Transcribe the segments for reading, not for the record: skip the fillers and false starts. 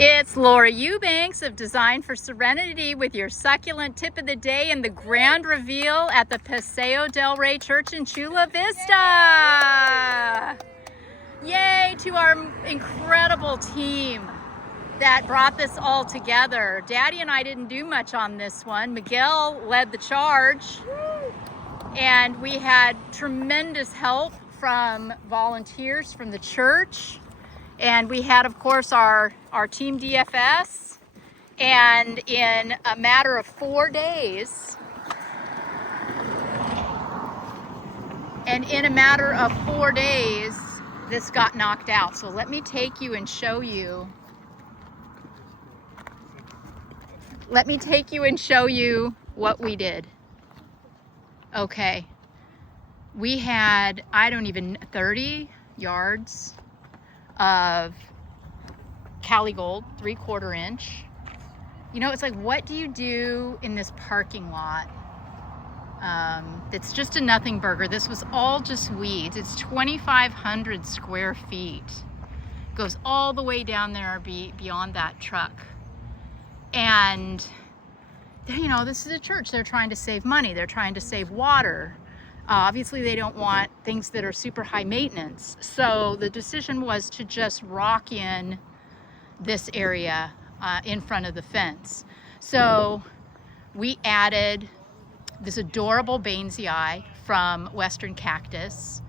It's Laura Eubanks of Design for Serenity with your succulent tip of the day and the grand reveal at the Paseo del Rey Church in Chula, Vista. Yay to our incredible team that brought this all together. Daddy and I didn't do much on this one. Miguel led the charge, and we had tremendous help from volunteers from the church. And we had, of course, our team DFS, and in a matter of 4 days, this got knocked out. So let me take you and show you. Let me take you and show you what we did. Okay. We had, 30 yards of Cali Gold, 3/4 inch. You know, it's like, what do you do in this parking lot? It's just a nothing burger. This was all just weeds. It's 2,500 square feet. Goes all the way down there beyond that truck. And, you know, this is a church. They're trying to save money. They're trying to save water. Obviously, they don't want things that are super high maintenance. So the decision was to just rock in this area in front of the fence. So we added this adorable Bainsii from Western Cactus.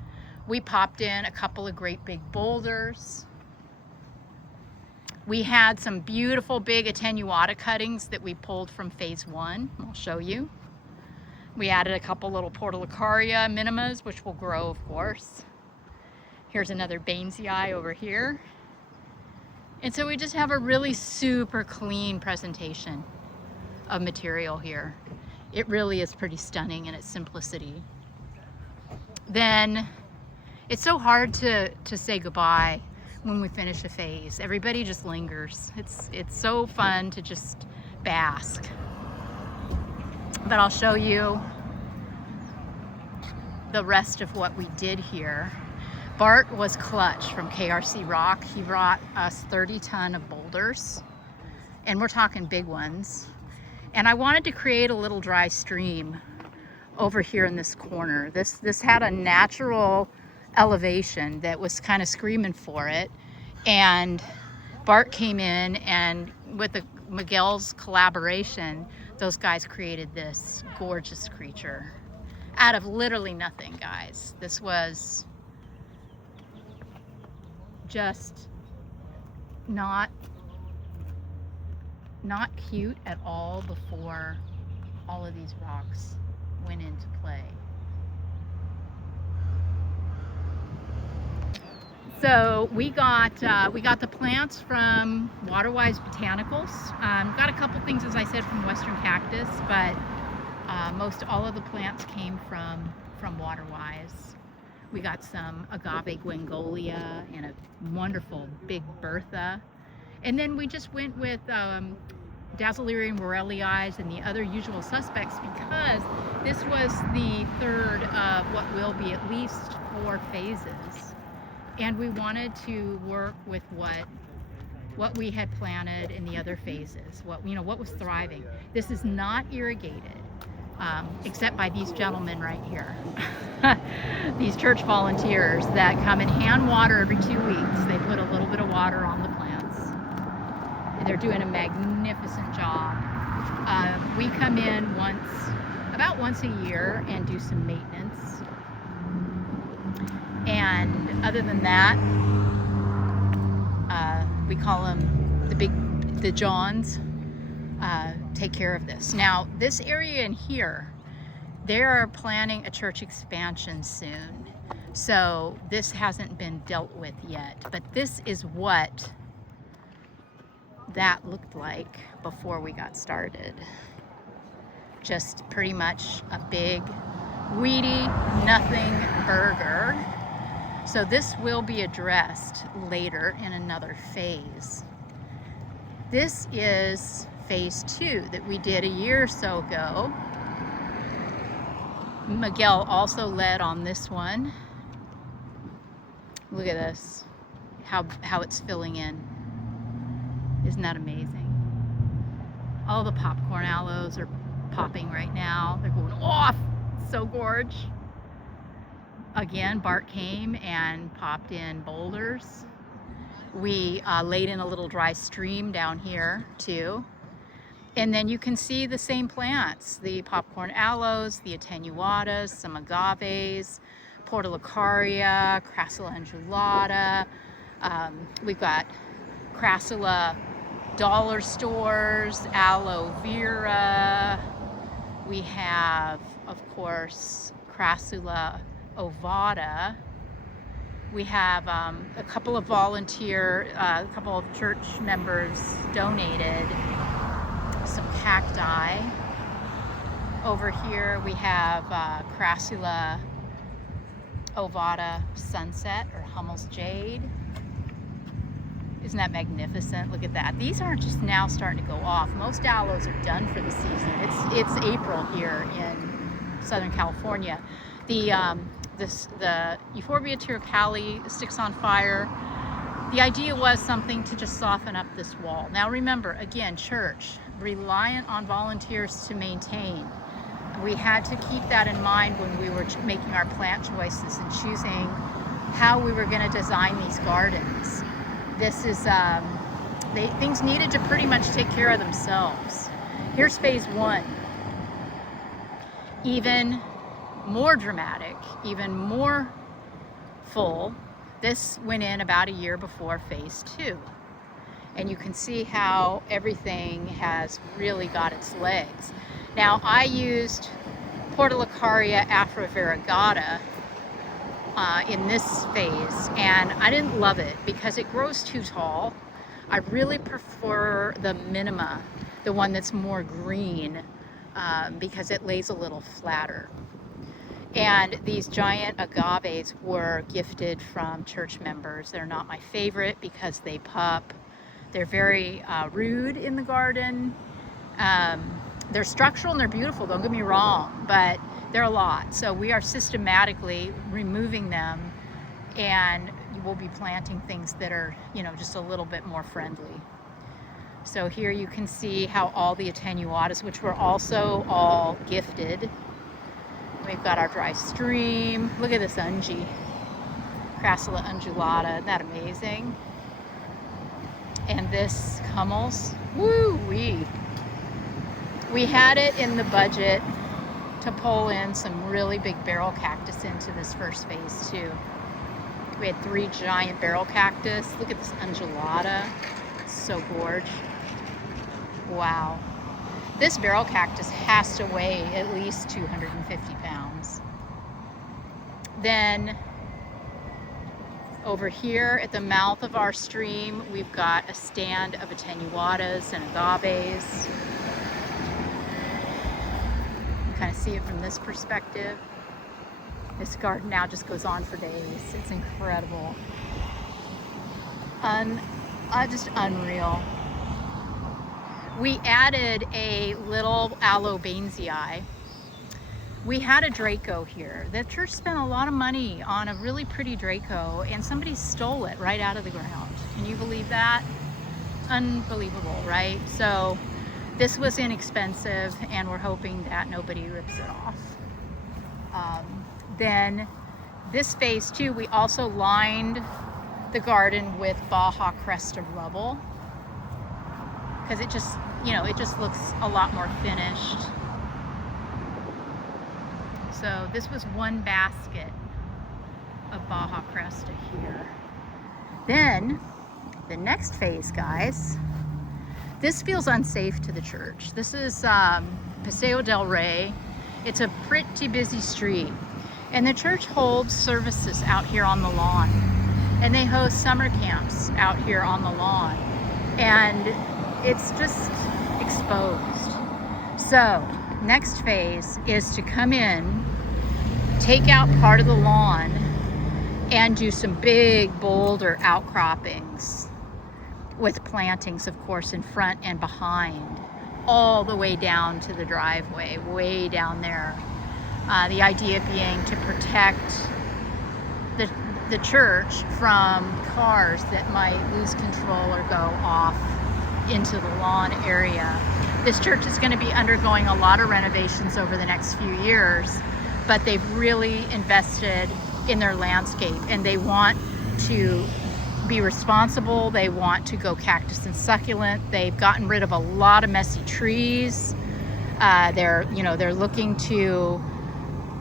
We popped in a couple of great big boulders. We had some beautiful big attenuata cuttings that we pulled from phase 1. I'll show you. We added a couple little Portulacaria minimas, which will grow, of course. Here's another Bainsii over here. And so we just have a really super clean presentation of material here. It really is pretty stunning in its simplicity. Then it's so hard to say goodbye when we finish a phase. Everybody just lingers. It's so fun to just bask. But I'll show you the rest of what we did here. Bart was clutch from KRC Rock. He brought us 30-ton of boulders, and we're talking big ones. And I wanted to create a little dry stream over here in this corner. This had a natural elevation that was kind of screaming for it. And Bart came in, and with Miguel's collaboration, those guys created this gorgeous creature out of literally nothing, guys. This was just not cute at all before all of these rocks went into play. So we got the plants from Waterwise Botanicals. Got a couple things, as I said, from Western Cactus, but most all of the plants came from Waterwise. We got some agave guangolia and a wonderful big Bertha. And then we just went with Dazzlerium Morellii and the other usual suspects, because this was the third of what will be at least 4 phases. And we wanted to work with what we had planted in the other phases, what was thriving. This is not irrigated, except by these gentlemen right here. These church volunteers that come and hand water every 2 weeks. They put a little bit of water on the plants. And they're doing a magnificent job. We come in about once a year and do some maintenance. And other than that, we call them the Johns, take care of this. Now, this area in here, they are planning a church expansion soon. So this hasn't been dealt with yet, but this is what that looked like before we got started. Just pretty much a big, weedy, nothing burger. So this will be addressed later in another phase. This is phase 2 that we did a year or so ago. Miguel also led on this one. Look at this, how it's filling in. Isn't that amazing? All the popcorn aloes are popping right now. They're going off. So gorge. Again, Bart came and popped in boulders. We laid in a little dry stream down here too. And then you can see the same plants, the popcorn aloes, the attenuatas, some agaves, portulacaria, crassula undulata. We've got crassula dollar stores, aloe vera. We have, of course, crassula ovata. We have a couple of a couple of church members donated some cacti. Over here we have crassula ovata sunset, or Hummel's jade. Isn't that magnificent? Look at that. These aren't just now starting to go off. Most aloes are done for the season. It's April here in Southern California. The Euphorbia tyrocali sticks on fire. The idea was something to just soften up this wall. Now remember, again, church, reliant on volunteers to maintain. We had to keep that in mind when we were making our plant choices and choosing how we were going to design these gardens. This is, things needed to pretty much take care of themselves. Here's phase one. Even more dramatic, even more full. This went in about a year before phase two. And you can see how everything has really got its legs. Now, I used Portulacaria afrovariegata in this phase, and I didn't love it because it grows too tall. I really prefer the minima, the one that's more green, because it lays a little flatter. And these giant agaves were gifted from church members. They're not my favorite because they pup. They're very rude in the garden. They're structural and they're beautiful, don't get me wrong, but they're a lot. So we are systematically removing them, and we'll be planting things that are, you know, just a little bit more friendly. So here you can see how all the attenuatas, which were also all gifted. We've got our dry stream. Look at this ungi, crassula undulata. Isn't that amazing? And this Hummel's, woo-wee. We had it in the budget to pull in some really big barrel cactus into this first phase too. We had 3 giant barrel cactus. Look at this undulata. It's so gorge. Wow. This barrel cactus has to weigh at least 250 pounds. Then over here at the mouth of our stream, we've got a stand of attenuatas and agaves. You can kind of see it from this perspective. This garden now just goes on for days. It's incredible. Just unreal. We added a little aloe bainsii. We had a Draco here. The church spent a lot of money on a really pretty Draco, and somebody stole it right out of the ground. Can you believe that? Unbelievable, right? So this was inexpensive, and we're hoping that nobody rips it off. Then this phase two, we also lined the garden with Baja Cresta rubble, because it just, you know, it just looks a lot more finished. So this was one basket of Baja Cresta here. Then the next phase, guys, this feels unsafe to the church. This is Paseo del Rey. It's a pretty busy street, and the church holds services out here on the lawn, and they host summer camps out here on the lawn, and it's just exposed. So next phase is to come in, take out part of the lawn, and do some big boulder outcroppings with plantings, of course, in front and behind, all the way down to the driveway, way down there. The idea being to protect the church from cars that might lose control or go off into the lawn area. This church is going to be undergoing a lot of renovations over the next few years, but they've really invested in their landscape, and they want to be responsible. They want to go cactus and succulent. They've gotten rid of a lot of messy trees. They're looking to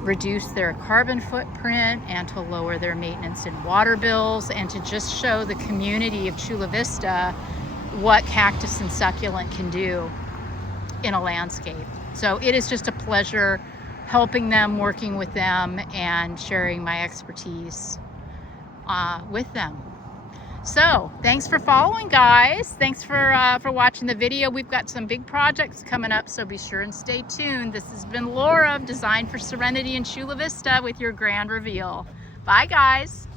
reduce their carbon footprint and to lower their maintenance and water bills, and to just show the community of Chula Vista what cactus and succulent can do in a landscape. So it is just a pleasure helping them, working with them, and sharing my expertise with them. So thanks for following, guys. Thanks for watching the video. We've got some big projects coming up, so be sure and stay tuned. This has been Laura of Design for Serenity in Chula Vista with your grand reveal. Bye, guys.